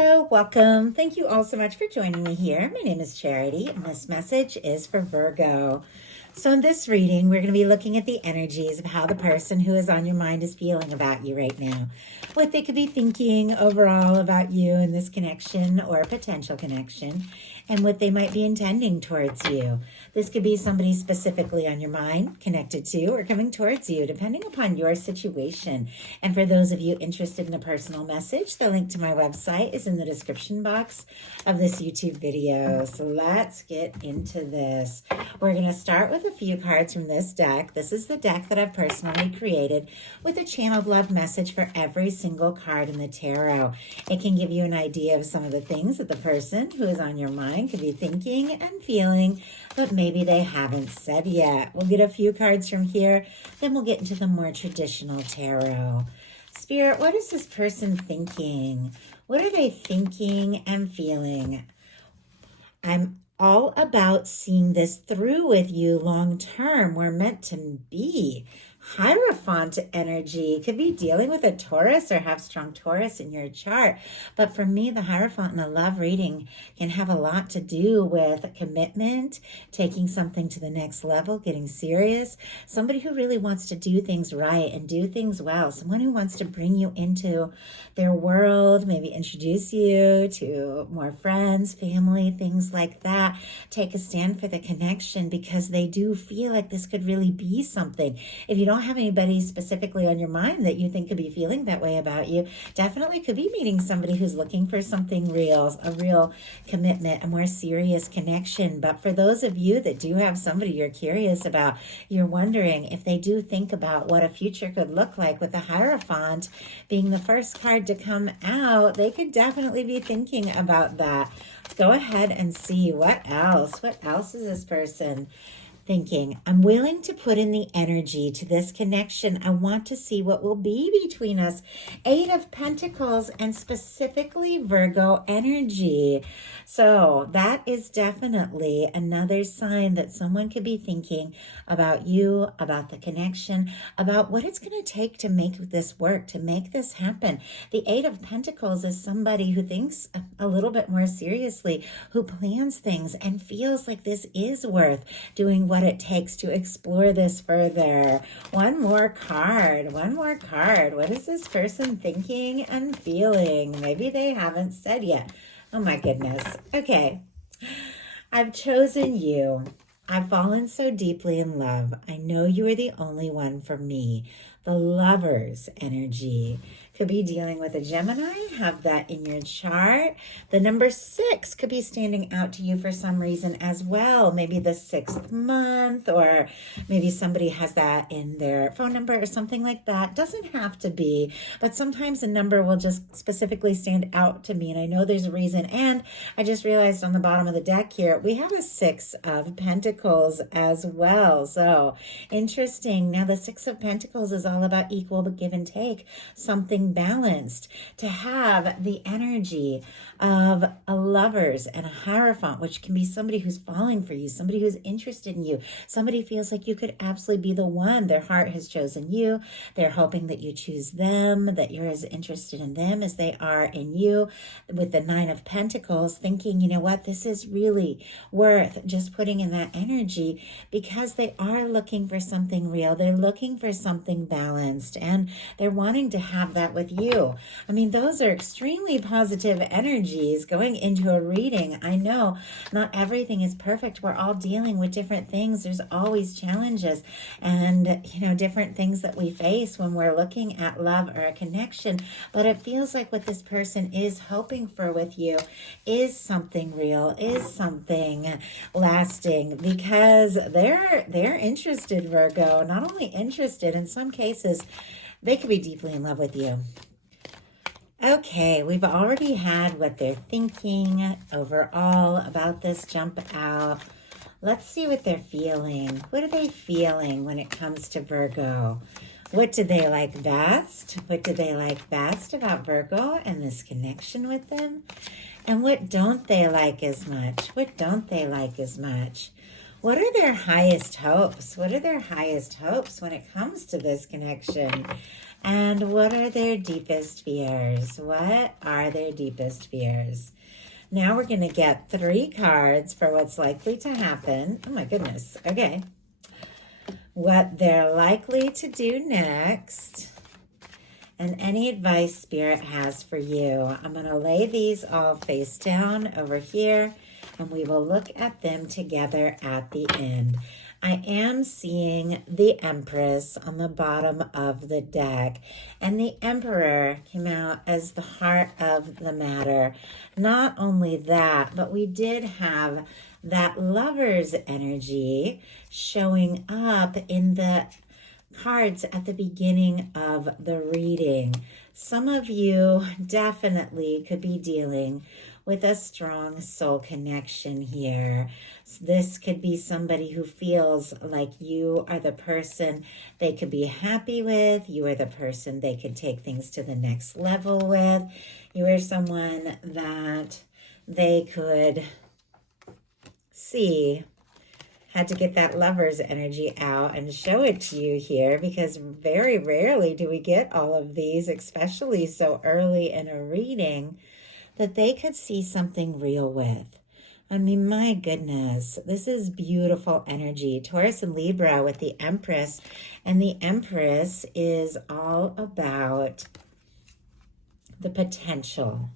Hello, welcome. Thank you all so much for joining me here. My name is Charity, and this message is for Virgo. So in this reading, we're going to be looking at the energies of how the person who is on your mind is feeling about you right now. What they could be thinking overall about you in this connection or potential connection, and what they might be intending towards you. This could be somebody specifically on your mind, connected to, or coming towards you, depending upon your situation. And for those of you interested in a personal message, the link to my website is in the description box of this YouTube video. So let's get into this. We're going to start with a few cards from this deck. This is the deck that I've personally created with a channeled love message for every single card in the tarot. It can give you an idea of some of the things that the person who is on your mind could be thinking and feeling, but maybe they haven't said yet. We'll get a few cards from here, then we'll get into the more traditional tarot. Spirit, what is this person thinking? What are they thinking and feeling? I'm all about seeing this through with you long term. We're meant to be. Hierophant energy could be dealing with a Taurus or have strong Taurus in your chart. But for me, the Hierophant in a love reading can have a lot to do with commitment, taking something to the next level, getting serious. Somebody who really wants to do things right and do things well. Someone who wants to bring you into their world, maybe introduce you to more friends, family, things like that. Take a stand for the connection because they do feel like this could really be something. If you don't have anybody specifically on your mind that you think could be feeling that way about you, definitely could be meeting somebody who's looking for something real, a real commitment, a more serious connection. But for those of you that do have somebody you're curious about, you're wondering if they do think about what a future could look like with the Hierophant being the first card to come out, they could definitely be thinking about that. Let's go ahead and see what else. What else is this person thinking? I'm willing to put in the energy to this connection. I want to see what will be between us. 8 of Pentacles and specifically Virgo energy. So that is definitely another sign that someone could be thinking about you, about the connection, about what it's going to take to make this work, to make this happen. The 8 of Pentacles is somebody who thinks a little bit more seriously, who plans things and feels like this is worth doing what it takes to explore this further. One more card. What is this person thinking and feeling? Maybe they haven't said yet. Oh my goodness. Okay. I've chosen you. I've fallen so deeply in love. I know you are the only one for me. The Lover's energy could be dealing with a Gemini. Have that in your chart. The number 6 could be standing out to you for some reason as well. Maybe the 6th month, or maybe somebody has that in their phone number or something like that. Doesn't have to be, but sometimes a number will just specifically stand out to me, and I know there's a reason. And I just realized on the bottom of the deck here, we have a 6 of Pentacles as well. So interesting. Now the 6 of Pentacles is all about equal but give and take, something balanced. To have the energy of a Lovers and a Hierophant, which can be somebody who's falling for you, somebody who's interested in you, somebody feels like you could absolutely be the one. Their heart has chosen you. They're hoping that you choose them, that you're as interested in them as they are in you. With the 9 of Pentacles, thinking, you know what, this is really worth just putting in that energy because they are looking for something real. They're looking for something balanced, and they're wanting to have that with you. I mean, those are extremely positive energies going into a reading. I know not everything is perfect. We're all dealing with different things. There's always challenges and, different things that we face when we're looking at love or a connection. But it feels like what this person is hoping for with you is something real, is something lasting, because they're interested, Virgo. Not only interested, in some cases, they could be deeply in love with you. Okay, we've already had what they're thinking overall about this jump out. Let's see what they're feeling. What are they feeling when it comes to Virgo? What do they like best? What do they like best about Virgo and this connection with them? And what don't they like as much? What don't they like as much? What are their highest hopes? What are their highest hopes when it comes to this connection? And what are their deepest fears? What are their deepest fears? Now we're going to get 3 cards for what's likely to happen. Oh my goodness. Okay. What they're likely to do next. And any advice Spirit has for you. I'm going to lay these all face down over here, and we will look at them together at the end. I am seeing the Empress on the bottom of the deck, and the Emperor came out as the heart of the matter. Not only that, but we did have that Lover's energy showing up in the cards at the beginning of the reading. Some of you definitely could be dealing with a strong soul connection here. This could be somebody who feels like you are the person they could be happy with. You are the person they could take things to the next level with. You are someone that they could see. Had to get that Lover's energy out and show it to you here, because very rarely do we get all of these, especially so early in a reading, that they could see something real with. I mean, my goodness, this is beautiful energy. Taurus and Libra with the Empress, and the Empress is all about the potential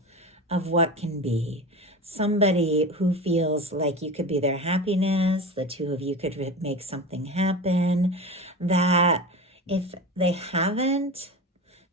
of what can be. Somebody who feels like you could be their happiness, the two of you could make something happen, that if they haven't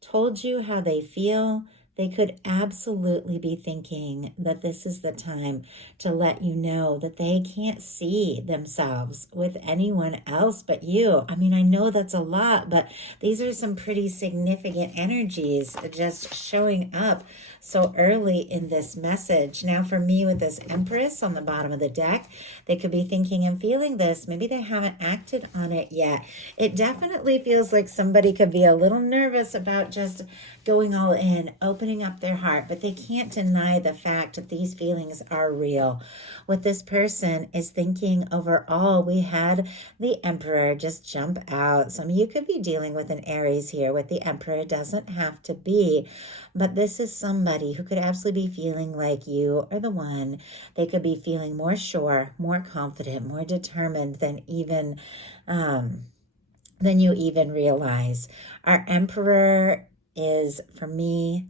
told you how they feel, they could absolutely be thinking that this is the time to let you know that they can't see themselves with anyone else but you. I mean, I know that's a lot, but these are some pretty significant energies just showing up so early in this message. Now, for me, with this Empress on the bottom of the deck, they could be thinking and feeling this. Maybe they haven't acted on it yet. It definitely feels like somebody could be a little nervous about just going all in, opening up their heart, but they can't deny the fact that these feelings are real. What this person is thinking overall, we had the Emperor just jump out. Some of you could be dealing with an Aries here with the Emperor. It doesn't have to be, but this is somebody who could absolutely be feeling like you are the one. They could be feeling more sure, more confident, more determined than even than you even realize. Our Emperor is, for me,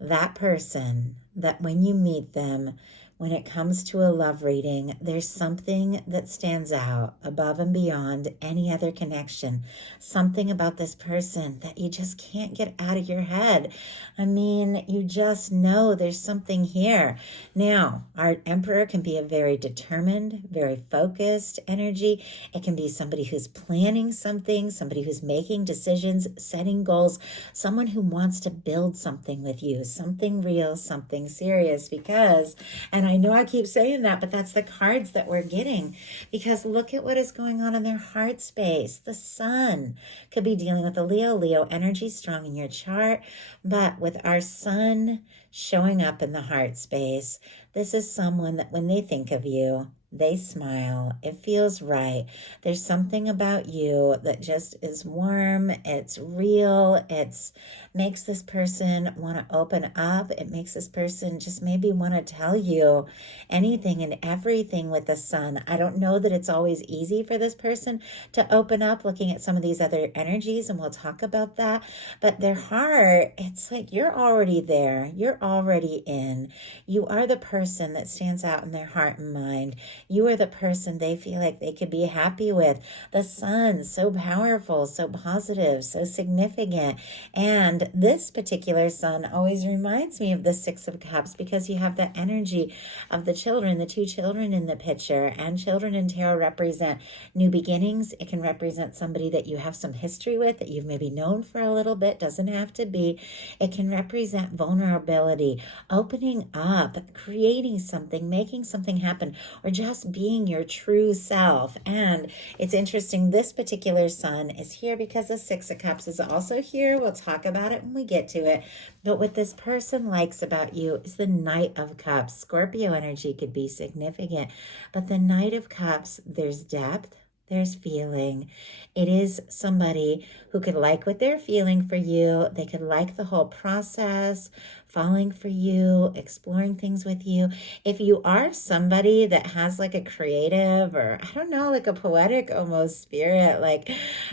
that person that when you meet them, when it comes to a love reading, there's something that stands out above and beyond any other connection. Something about this person that you just can't get out of your head. I mean, you just know there's something here. Now, our Emperor can be a very determined, very focused energy. It can be somebody who's planning something, somebody who's making decisions, setting goals, someone who wants to build something with you, something real, something serious, because, and I know I keep saying that, but that's the cards that we're getting, because look at what is going on in their heart space. The Sun could be dealing with the Leo energy strong in your chart, but with our Sun showing up in the heart space, this is someone that when they think of you, they smile. It feels right. There's something about you that just is warm. It's real. It's makes this person want to open up. It makes this person just maybe want to tell you anything and everything with the Sun. I don't know that it's always easy for this person to open up looking at some of these other energies, and we'll talk about that. But their heart, it's like you're already there. You're already in. You are the person that stands out in their heart and mind. You are the person they feel like they could be happy with. The Sun, so powerful, so positive, so significant. And this particular Sun always reminds me of the Six of Cups, because you have the energy of the children, the 2 children in the picture. And children in tarot represent new beginnings. It can represent somebody that you have some history with, that you've maybe known for a little bit. Doesn't have to be. It can represent vulnerability, opening up, creating something, making something happen, or just being your true self. And it's interesting, this particular Sun is here because the Six of Cups is also here. We'll talk about it when we get to it. But what this person likes about you is the Knight of Cups. Scorpio energy could be significant, but the Knight of Cups, there's depth, there's feeling. It is somebody who could like what they're feeling for you. They could like the whole process, falling for you, exploring things with you. If you are somebody that has like a creative or I don't know, like a poetic almost spirit, like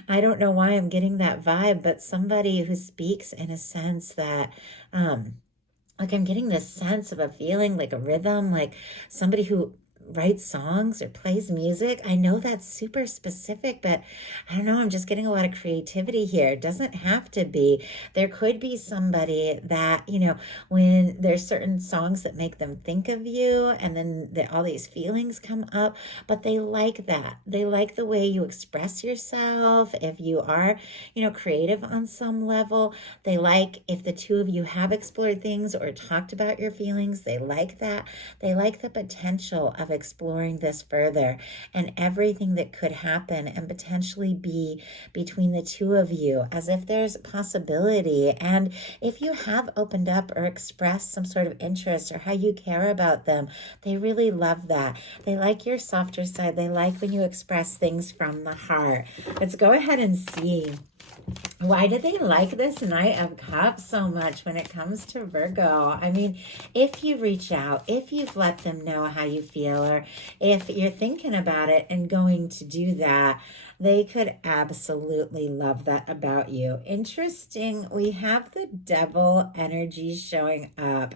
I don't know why I'm getting that vibe, but somebody who speaks in a sense that, like I'm getting this sense of a feeling, like a rhythm, like somebody who writes songs or plays music. I know that's super specific, but I don't know. I'm just getting a lot of creativity here. It doesn't have to be. There could be somebody that, when there's certain songs that make them think of you and then all these feelings come up, but they like that. They like the way you express yourself. If you are, creative on some level, they like if the two of you have explored things or talked about your feelings, they like that. They like the potential of exploring this further and everything that could happen and potentially be between the two of you, as if there's a possibility. And if you have opened up or expressed some sort of interest or how you care about them, they really love that. They like your softer side. They like when you express things from the heart. Let's go ahead and see. Why do they like this Knight of Cups so much when it comes to Virgo? I mean, if you reach out, if you've let them know how you feel, or if you're thinking about it and going to do that, they could absolutely love that about you. Interesting, we have the Devil energy showing up.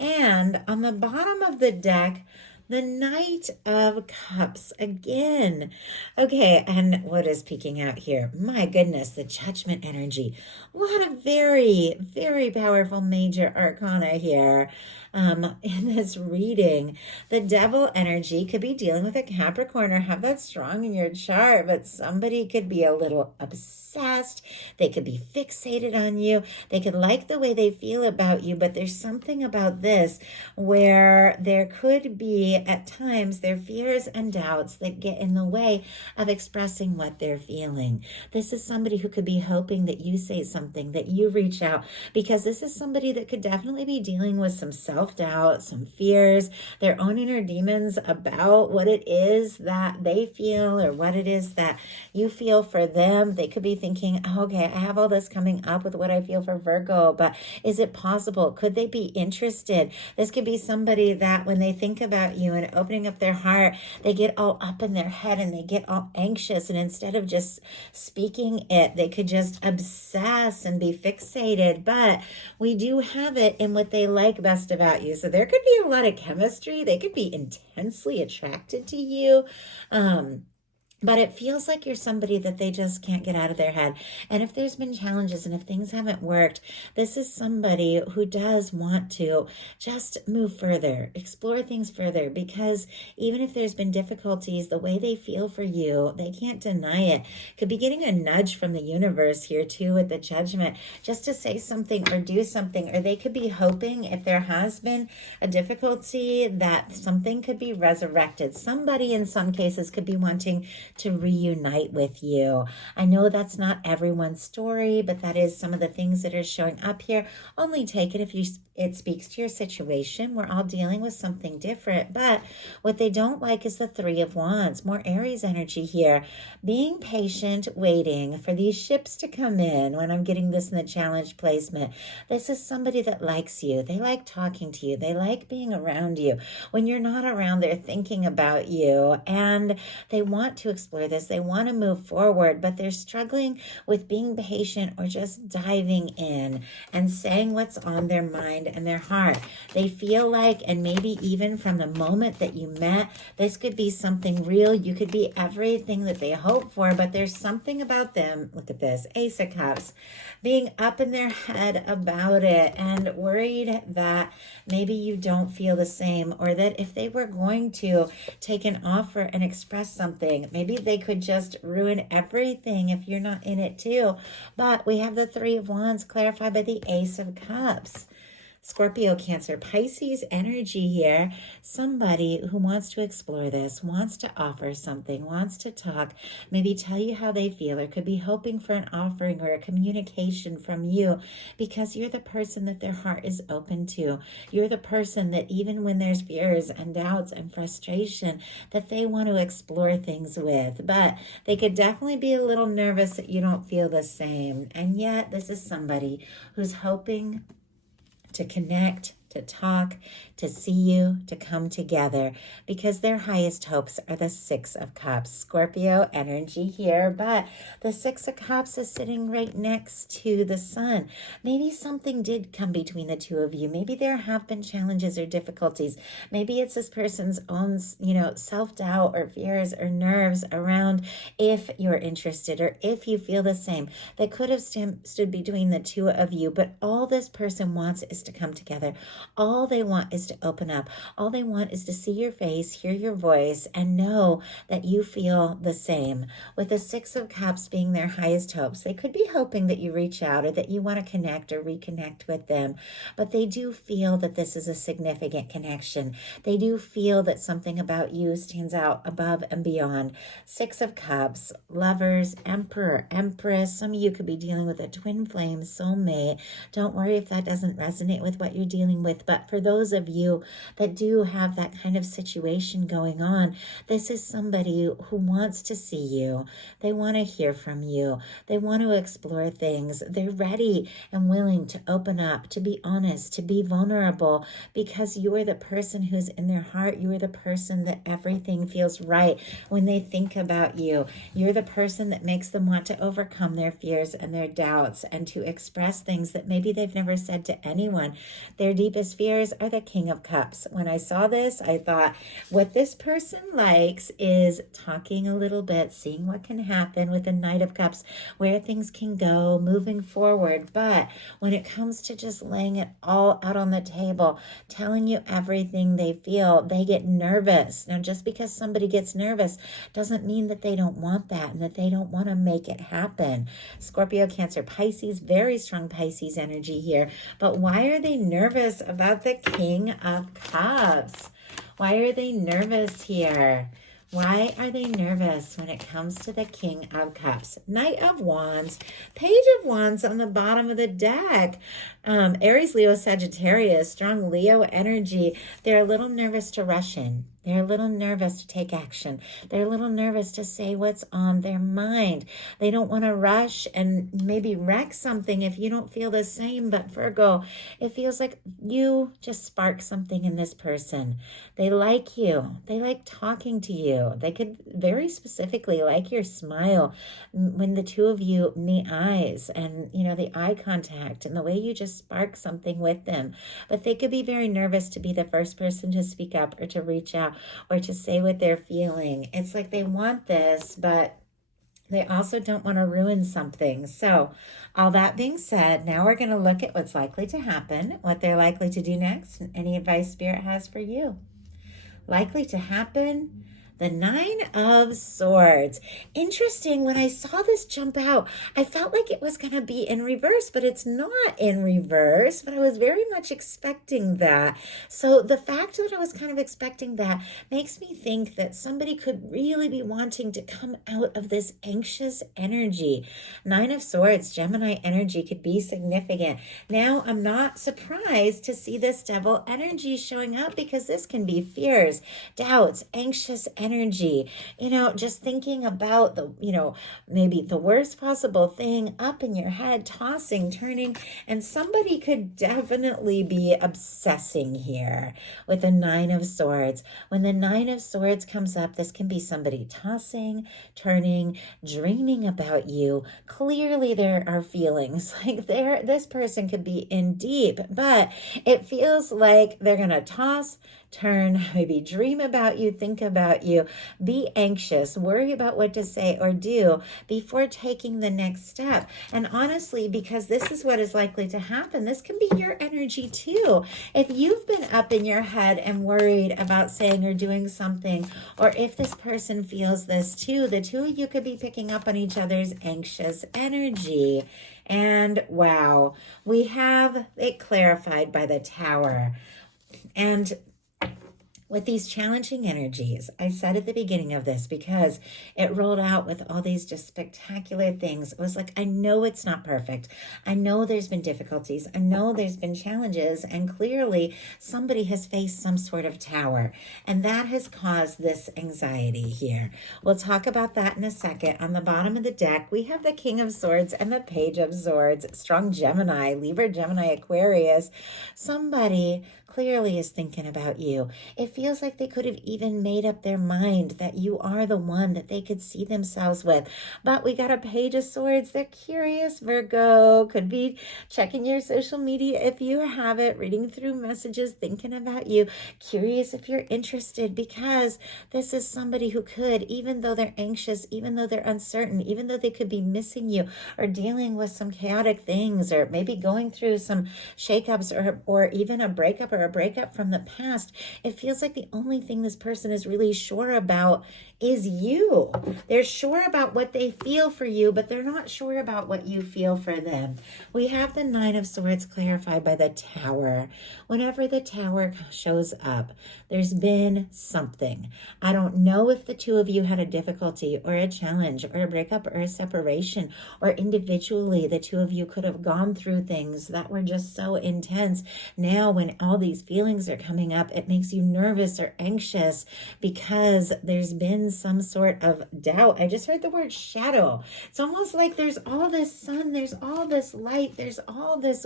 And on the bottom of the deck, the Knight of Cups again. Okay, and what is peeking out here? My goodness, the Judgment energy. What a very, very powerful major arcana here. In this reading, the Devil energy could be dealing with a Capricorn or have that strong in your chart, but somebody could be a little obsessed. They could be fixated on you. They could like the way they feel about you, but there's something about this where there could be at times their fears and doubts that get in the way of expressing what they're feeling. This is somebody who could be hoping that you say something, that you reach out, because this is somebody that could definitely be dealing with some self-doubt, some fears, their own inner demons about what it is that they feel or what it is that you feel for them. They could be thinking, oh, okay, I have all this coming up with what I feel for Virgo, but is it possible? Could they be interested? This could be somebody that when they think about you and opening up their heart, they get all up in their head and they get all anxious. And instead of just speaking it, they could just obsess and be fixated. But we do have it in what they like best about you. So there could be a lot of chemistry. They could be intensely attracted to you. But it feels like you're somebody that they just can't get out of their head. And if there's been challenges and if things haven't worked, this is somebody who does want to just move further, explore things further, because even if there's been difficulties, the way they feel for you, they can't deny it. Could be getting a nudge from the universe here too with the Judgment, just to say something or do something. Or they could be hoping, if there has been a difficulty, that something could be resurrected. Somebody in some cases could be wanting to reunite with you. I know that's not everyone's story, but that is some of the things that are showing up here. Only take it if it speaks to your situation. We're all dealing with something different, but what they don't like is the Three of Wands, more Aries energy here. Being patient, waiting for these ships to come in when I'm getting this in the challenge placement. This is somebody that likes you. They like talking to you. They like being around you. When you're not around, they're thinking about you and they want to explore this. They want to move forward, but they're struggling with being patient or just diving in and saying what's on their mind and their heart. They feel like, and maybe even from the moment that you met, this could be something real. You could be everything that they hope for, but there's something about them. Look at this, Ace of Cups, being up in their head about it and worried that maybe you don't feel the same, or that if they were going to take an offer and express something, maybe they could just ruin everything if you're not in it too. But we have the Three of Wands clarified by the Ace of Cups. Scorpio, Cancer, Pisces energy here. Somebody who wants to explore this, wants to offer something, wants to talk, maybe tell you how they feel, or could be hoping for an offering or a communication from you because you're the person that their heart is open to. You're the person that even when there's fears and doubts and frustration, that they want to explore things with. But they could definitely be a little nervous that you don't feel the same. And yet this is somebody who's hoping to connect, to talk, to see you, to come together, because their highest hopes are the Six of Cups. Scorpio energy here, but the Six of Cups is sitting right next to the Sun. Maybe something did come between the two of you. Maybe there have been challenges or difficulties. Maybe it's this person's own, self-doubt or fears or nerves around if you're interested or if you feel the same. That could have stood between the two of you, but all this person wants is to come together. All they want is to open up. All they want is to see your face, hear your voice, and know that you feel the same. With the Six of Cups being their highest hopes, they could be hoping that you reach out or that you want to connect or reconnect with them. But they do feel that this is a significant connection. They do feel that something about you stands out above and beyond. Six of Cups, Lovers, Emperor, Empress. Some of you could be dealing with a twin flame soulmate. Don't worry if that doesn't resonate with what you're dealing with. But for those of you that do have that kind of situation going on, this is somebody who wants to see you. They want to hear from you. They want to explore things. They're ready and willing to open up, to be honest, to be vulnerable, because you are the person who's in their heart. You are the person that everything feels right when they think about you. You're the person that makes them want to overcome their fears and their doubts and to express things that maybe they've never said to anyone. Their deepest fears are the King of Cups. When I saw this, I thought what this person likes is talking a little bit, seeing what can happen with the Knight of Cups, where things can go, moving forward. But when it comes to just laying it all out on the table, telling you everything they feel, they get nervous. Now, just because somebody gets nervous doesn't mean that they don't want that and that they don't want to make it happen. Scorpio, Cancer, Pisces, very strong Pisces energy here. But why are they nervous about the King of Cups? Why are they nervous here? Why are they nervous when it comes to the King of Cups? Knight of Wands, Page of Wands on the bottom of the deck. Aries, Leo, Sagittarius, strong Leo energy. They're a little nervous to rush in. They're a little nervous to take action. They're a little nervous to say what's on their mind. They don't want to rush and maybe wreck something if you don't feel the same. But Virgo, it feels like you just spark something in this person. They like you. They like talking to you. They could very specifically like your smile when the two of you meet eyes and, the eye contact and the way you just spark something with them. But they could be very nervous to be the first person to speak up or to reach out or to say what they're feeling. It's like they want this, but they also don't want to ruin something. So all that being said, now we're going to look at what's likely to happen, what they're likely to do next, and any advice Spirit has for you. Likely to happen, the Nine of Swords. Interesting, when I saw this jump out, I felt like it was going to be in reverse, but it's not in reverse, but I was very much expecting that. So the fact that I was kind of expecting that makes me think that somebody could really be wanting to come out of this anxious energy. Nine of Swords, Gemini energy could be significant. Now, I'm not surprised to see this Devil energy showing up because this can be fears, doubts, anxious energy, just thinking about maybe the worst possible thing up in your head, tossing, turning, and somebody could definitely be obsessing here with the Nine of Swords. When the Nine of Swords comes up, this can be somebody tossing, turning, dreaming about you. Clearly there are feelings like this person could be in deep, but it feels like they're going to toss, turn, maybe dream about you, think about you, be anxious, worry about what to say or do before taking the next step. And honestly, because this is what is likely to happen, this can be your energy too. If you've been up in your head and worried about saying or doing something, or if this person feels this too, the two of you could be picking up on each other's anxious energy. And wow, we have it clarified by the Tower. And with these challenging energies, I said at the beginning of this, because it rolled out with all these just spectacular things. It was like, I know it's not perfect. I know there's been difficulties. I know there's been challenges. And clearly somebody has faced some sort of tower. And that has caused this anxiety here. We'll talk about that in a second. On the bottom of the deck, we have the King of Swords and the Page of Swords. Strong Gemini, Libra, Gemini, Aquarius. Somebody clearly is thinking about you. It feels like they could have even made up their mind that you are the one that they could see themselves with. But we got a Page of Swords. They're curious, Virgo. Could be checking your social media if you have it, reading through messages, thinking about you, curious if you're interested, because this is somebody who could, even though they're anxious, even though they're uncertain, even though they could be missing you or dealing with some chaotic things, or maybe going through some shakeups, or even a breakup from the past. It feels like the only thing this person is really sure about is you. They're sure about what they feel for you, but they're not sure about what you feel for them. We have the Nine of Swords clarified by the Tower. Whenever the Tower shows up, there's been something. I don't know if the two of you had a difficulty or a challenge or a breakup or a separation, or individually the two of you could have gone through things that were just so intense. Now when all these feelings are coming up, it makes you nervous or anxious because there's been some sort of doubt. I just heard the word shadow. It's almost like there's all this sun, there's all this light, there's all this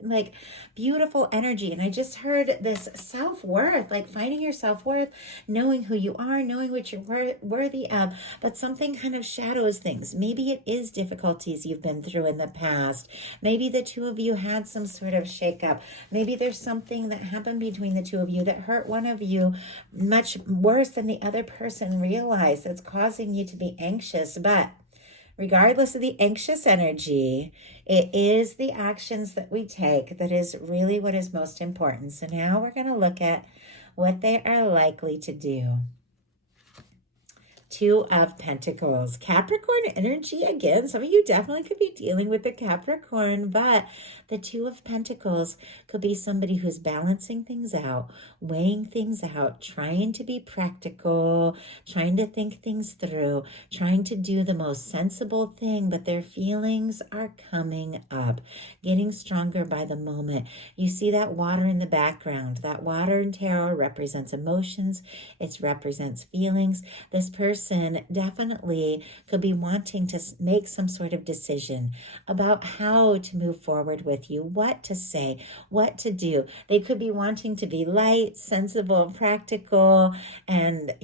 like beautiful energy. And I just heard this self-worth, like finding your self-worth, knowing who you are, knowing what you're worthy of, but something kind of shadows things. Maybe it is difficulties you've been through in the past. Maybe the two of you had some sort of shakeup. Maybe there's something that happened between the two of you that hurt one of you much worse than the other person realized. That's causing you to be anxious. But regardless of the anxious energy, it is the actions that we take that is really what is most important. So now we're going to look at what they are likely to do. Two of Pentacles. Capricorn energy again. Some of you definitely could be dealing with the Capricorn, but the Two of Pentacles could be somebody who's balancing things out, weighing things out, trying to be practical, trying to think things through, trying to do the most sensible thing, but their feelings are coming up, getting stronger by the moment. You see that water in the background. That water in tarot represents emotions. It represents feelings. This person definitely could be wanting to make some sort of decision about how to move forward with you, what to say, what to do. They could be wanting to be light, sensible, practical, and,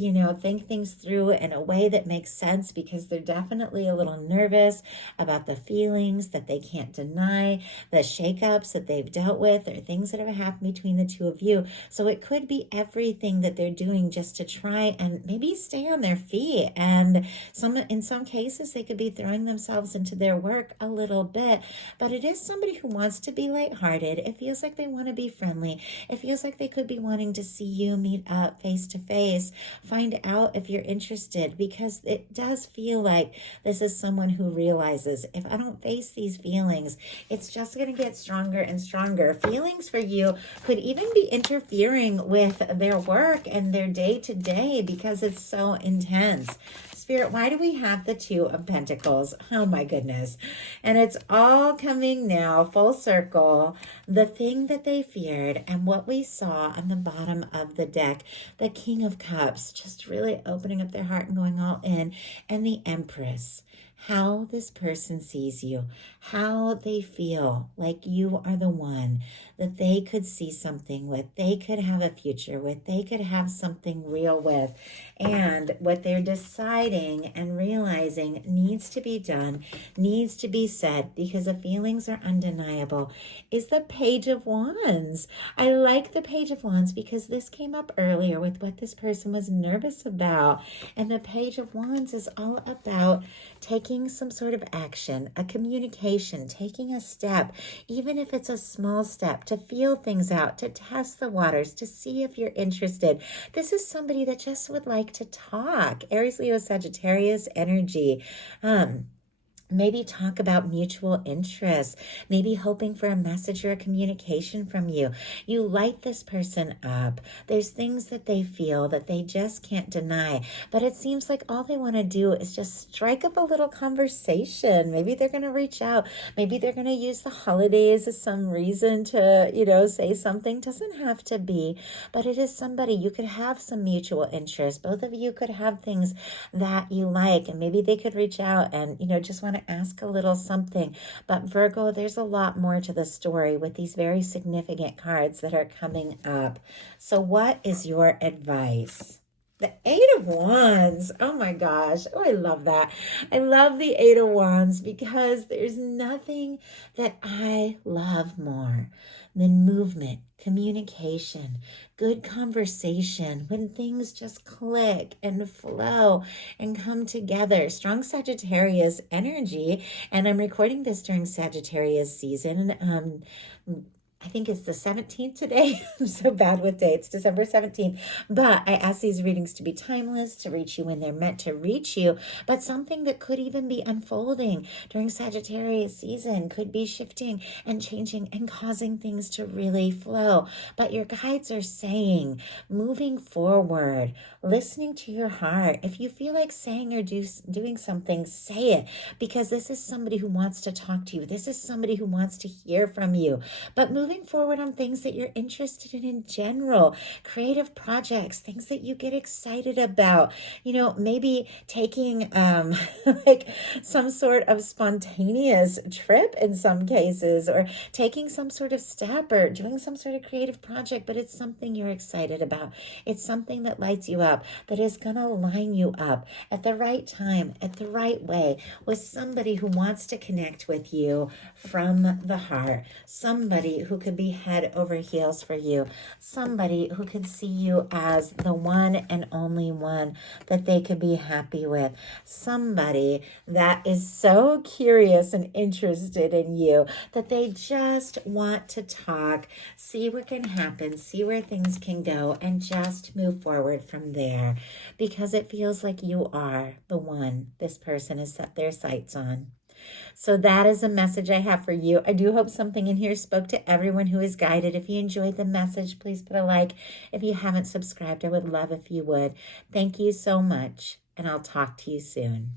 think things through in a way that makes sense, because they're definitely a little nervous about the feelings that they can't deny, the shakeups that they've dealt with, or things that have happened between the two of you. So it could be everything that they're doing just to try and maybe stay on their feet. And in some cases, they could be throwing themselves into their work a little bit, but it is somebody who wants to be lighthearted. It feels like they want to be friendly. It feels like they could be wanting to see you meet up face to face, find out if you're interested, because it does feel like this is someone who realizes, if I don't face these feelings, it's just going to get stronger and stronger. Feelings for you could even be interfering with their work and their day-to-day because it's so intense. Spirit, why do we have the Two of Pentacles? Oh my goodness. And it's all coming now full circle. The thing that they feared and what we saw on the bottom of the deck, the King of Cups, just really opening up their heart and going all in, and the Empress. How this person sees you, how they feel like you are the one that they could see something with, they could have a future with, they could have something real with, and what they're deciding and realizing needs to be done, needs to be said, because the feelings are undeniable, is the Page of Wands. I like the Page of Wands because this came up earlier with what this person was nervous about, and the Page of Wands is all about taking some sort of action, a communication, taking a step, even if it's a small step, to feel things out, to test the waters, to see if you're interested. This is somebody that just would like to talk. Aries, Leo, Sagittarius energy. Maybe talk about mutual interests, maybe hoping for a message or a communication from you. You light this person up. There's things that they feel that they just can't deny, but it seems like all they want to do is just strike up a little conversation. Maybe they're going to reach out. Maybe they're going to use the holidays as some reason to, say something. Doesn't have to be, but it is somebody you could have some mutual interest. Both of you could have things that you like, and maybe they could reach out and, just want to ask a little something. But Virgo, there's a lot more to the story with these very significant cards that are coming up. So what is your advice? The Eight of Wands. Oh my gosh. Oh, I love that. I love the Eight of Wands because there's nothing that I love more than movement, communication, good conversation, when things just click and flow and come together. Strong Sagittarius energy. And I'm recording this during Sagittarius season. I think it's the 17th today. I'm so bad with dates, December 17th. But I ask these readings to be timeless, to reach you when they're meant to reach you. But something that could even be unfolding during Sagittarius season could be shifting and changing and causing things to really flow. But your guides are saying, moving forward, listening to your heart. If you feel like saying or doing something, say it. Because this is somebody who wants to talk to you. This is somebody who wants to hear from you. But moving forward on things that you're interested in general, creative projects, things that you get excited about, maybe taking like some sort of spontaneous trip in some cases, or taking some sort of step or doing some sort of creative project, but it's something you're excited about. It's something that lights you up, that is going to line you up at the right time, at the right way, with somebody who wants to connect with you from the heart, somebody who could be head over heels for you, somebody who could see you as the one and only one that they could be happy with, somebody that is so curious and interested in you that they just want to talk, see what can happen, see where things can go, and just move forward from there, because it feels like you are the one this person has set their sights on. So that is a message I have for you. I do hope something in here spoke to everyone who is guided. If you enjoyed the message, please put a like. If you haven't subscribed, I would love if you would. Thank you so much, and I'll talk to you soon.